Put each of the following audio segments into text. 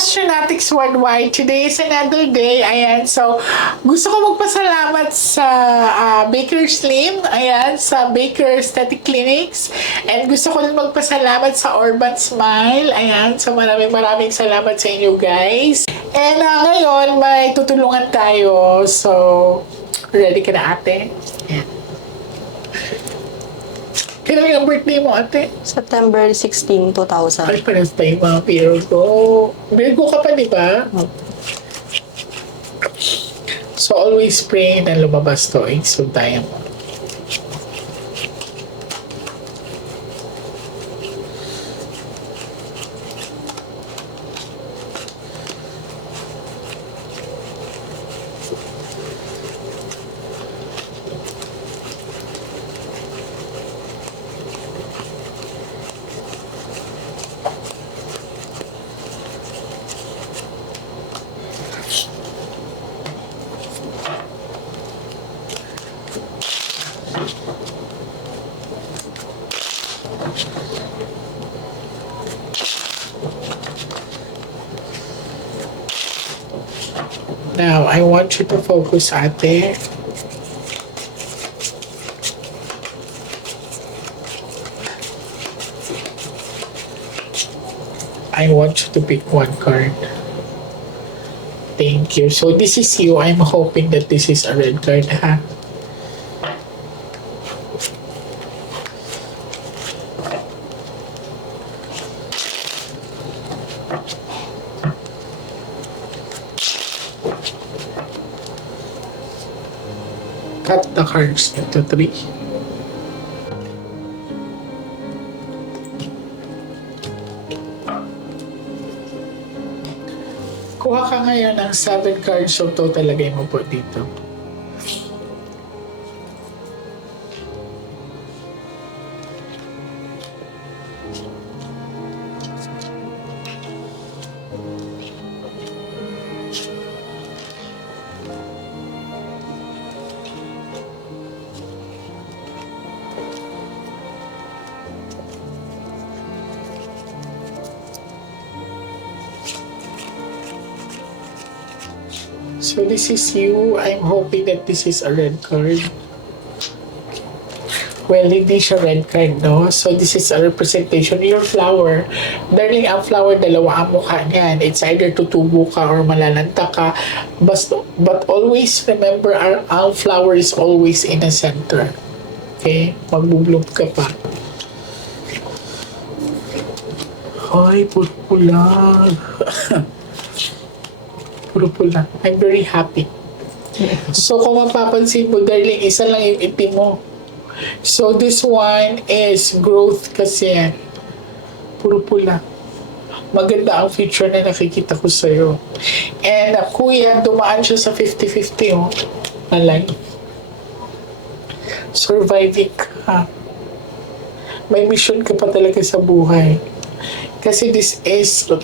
Astronatics Worldwide. Today is another day. Ayan, so gusto ko magpasalamat sa Baker Slim, ayan, sa Baker Aesthetic Clinics. And gusto ko din magpasalamat sa Urban Smile. Ayan, so maraming salamat sa inyo guys. And ngayon, may tutulungan tayo. So, ready ka na ate? Ayan. Kailan yung birthday mo, ate? September 16, 2000. Ay, panas tayo mga Virgo. Virgo ka pa, di ba? So, always pray na lumabas to. Exod tayo mo. Now, I want you to focus, ate. I want you to pick one card. Thank you. So, this is you. I'm hoping that this is a red card, ha? Cut the cards into 3. Kuha ka ngayon ng 7 cards, so total lagay mo po dito. So this is you. I'm hoping that this is a red card. Well, hindi siya red card, no? So this is a representation. Your flower. Darling, ang flower, dalawa ang mukha niyan. It's either tutubo ka or malalanta ka. But always remember, ang flower is always in the center. Okay? Magbubloom ka pa. Ay, pula. Puro pula. I'm very happy. So, kung mapapansin mo, darling, isa lang yung itim mo. So, this one is growth kasi yan. Puro pula. Maganda ang future na nakikita ko sa'yo. And, kuya, dumaan siya sa 50-50, oh. Malay. Surviving ka. May mission ka pa talaga sa buhay. Kasi this is 2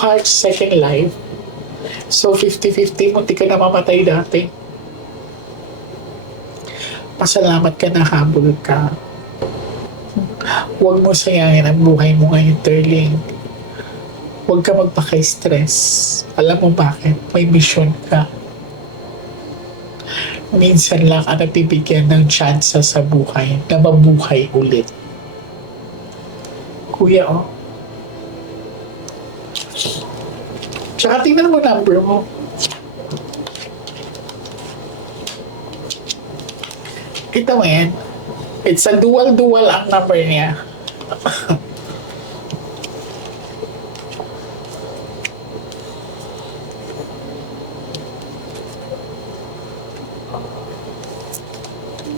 hearts, second life. So, 50-50, munti ka na mamatay dati. Pasalamat ka na habol ka. Huwag mo sayangin ang buhay mo ngayon, darling. Huwag ka magpaka-stress. Alam mo bakit? May mission ka. Minsan lang ka nabibigyan ng chance sa buhay na mabuhay ulit. Kuya, oh. Tsaka tingnan mo number mo. Kita mo yan? It's a dual ang number niya.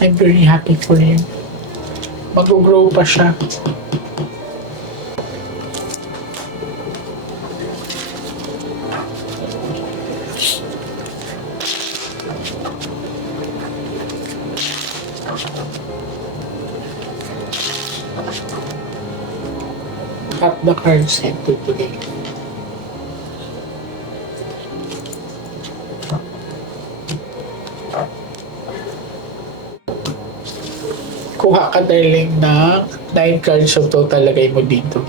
I'm very happy for you. Mag-grow pa siya. Cut the cards into 3. Kuha ka, darling, ng 9 cards of total. Lagay mo dito.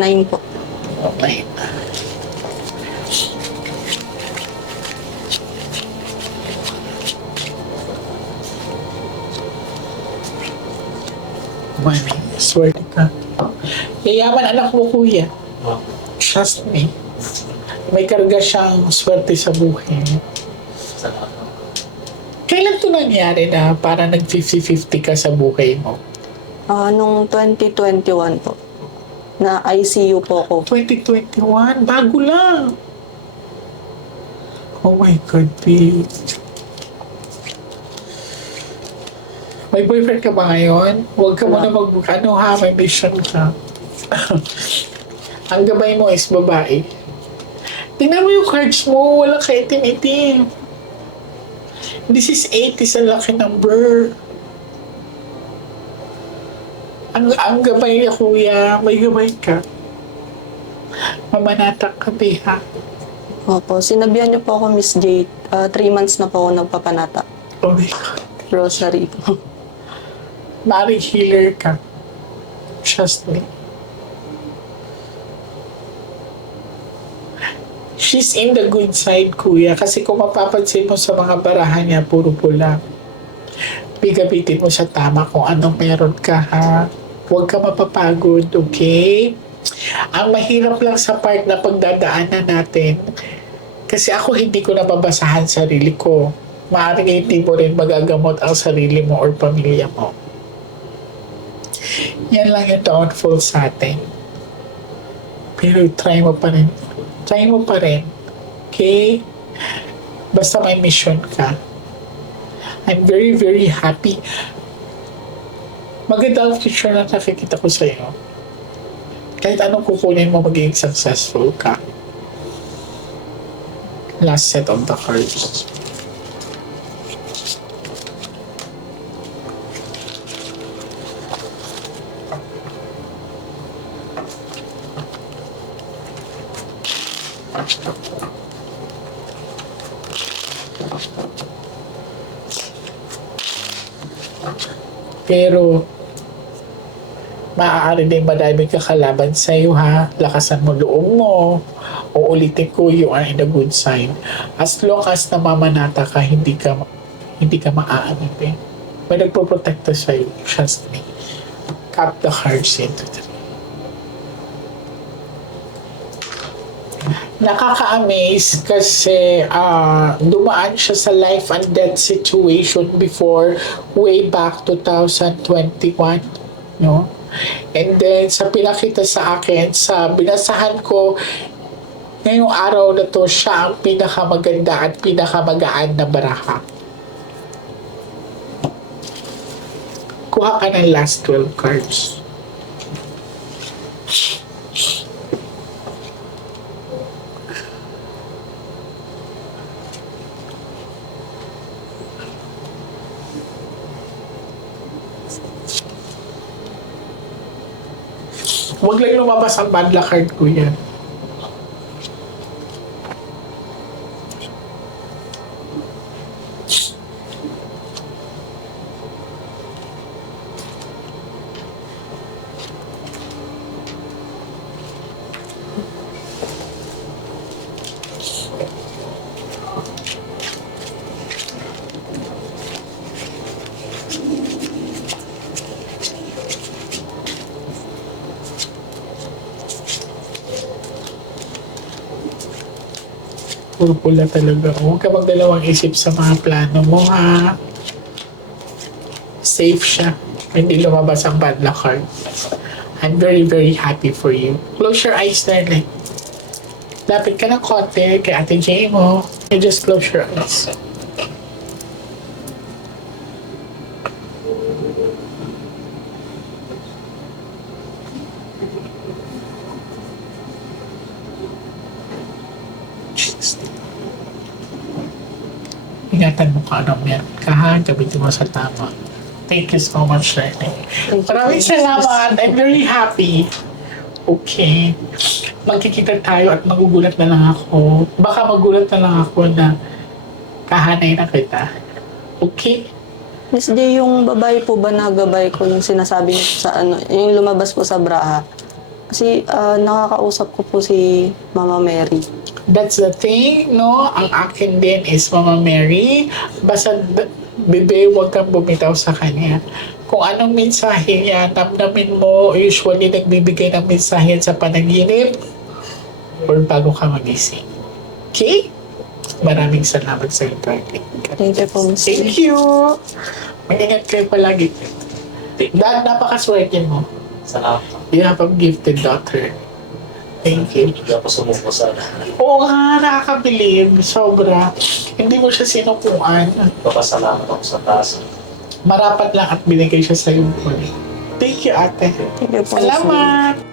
9 po. Okay. Money, swerte ka. Yayaman anak mo, kuya. Trust me. May karga siyang swerte sa buhay. Kailan to nangyari na para nag 50-50 ka sa buhay mo? Nung 2021 po, na ICU po ako. 2021, bago lang. Oh my God, babe. May boyfriend ka ba ngayon? Huwag ka muna ano ha, may mission ka. Ang gabay mo is babae. Tingnan mo yung cards mo, wala ka itim-itim. This is 8, is a lucky number. Ang gabay niya, kuya, may gabay ka. Mamanatak ka, ha? Opo, sinabihan niyo po ako, Miss Jade. 3 months na po ako nagpapanata. Oh my God. Rosary po. Mari healer ka. Trust me. She's in the good side, kuya. Kasi kung mapapansin mo sa mga barahan niya, puro pula. Bigabitin mo sa tama kung anong meron ka, ha? Huwag ka mapapagod, okay? Ang mahirap lang sa part na pagdadaanan natin, kasi ako hindi ko nababasahan sarili ko. Maaaring hindi mo rin magagamot ang sarili mo or pamilya mo. Yan lang yung downfall sa atin. Pero try mo pa rin. Try mo pa rin. Okay? Basta may mission ka. I'm very, very happy. Maganda ang future na nakikita ko sa'yo. Kahit anong kukunin mo, magiging successful ka. Last set of the cards. Pero maaari din madami kakalaban sa iyo, ha. Lakasan mo loob mo. O ulitin ko, you are in a good side. As long as namamanata ka, hindi ka maaanip eh. May nagpo-protecta sa iyo. Trust me. Cut the cards into three. Nakaka-amaze kasi dumaan siya sa life and death situation before, way back 2021, no? And then sa pinakita sa akin, sa binasahan ko ngayong araw na to, siya ang pinakamaganda at pinakamagaan na baraha. Kuha ka ng last 12 cards. Huwag lang lumabas ang bad luck card ko yan. Puro pula talaga. Huwag ka magdalawang isip sa mga plano mo, ha? Safe siya. Hindi lumabas ang bad luck card. I'm very, very happy for you. Close your eyes, darling. Lapit ka ng konti kay Ate Jay mo. And just close your eyes. Ingatan mo ka anong meron ka, ha? Gamitin mo sa tama. Thank you so much, darling. Maraming salamat. I'm very happy. Okay. Magkikita tayo at magugulat na lang ako. Baka magulat na lang ako na kahanay na kita. Okay? Miss J, yung babae po ba na gabay ko, yung sinasabi niyo sa ano, yung lumabas po sa braha, Kasi nakakausap ko po si Mama Mary. That's the thing, no? Ang akin din is Mama Mary. Basta, bebe, huwag kang bumitaw sa kanya. Kung anong mensahe niya, namnamin mo, usually nagbibigay ng mensahe sa panaginip or bago ka magising. Okay? Maraming salamat sa iyo, darling. Thank you po, Miss Thank J. you! Mag-ingat kayo palagi. Dad, napakaswerte mo. Salamat. You have a gifted daughter. Thank you. Hindi ako sumuko sa Oo nga, nakakabilib. Sobra. Hindi mo siya sinukuan. Papasalamat ako sa taas. Marapat lang at binigay siya sa iyo. Thank you, ate. Thank you po, Miss J. Salamat!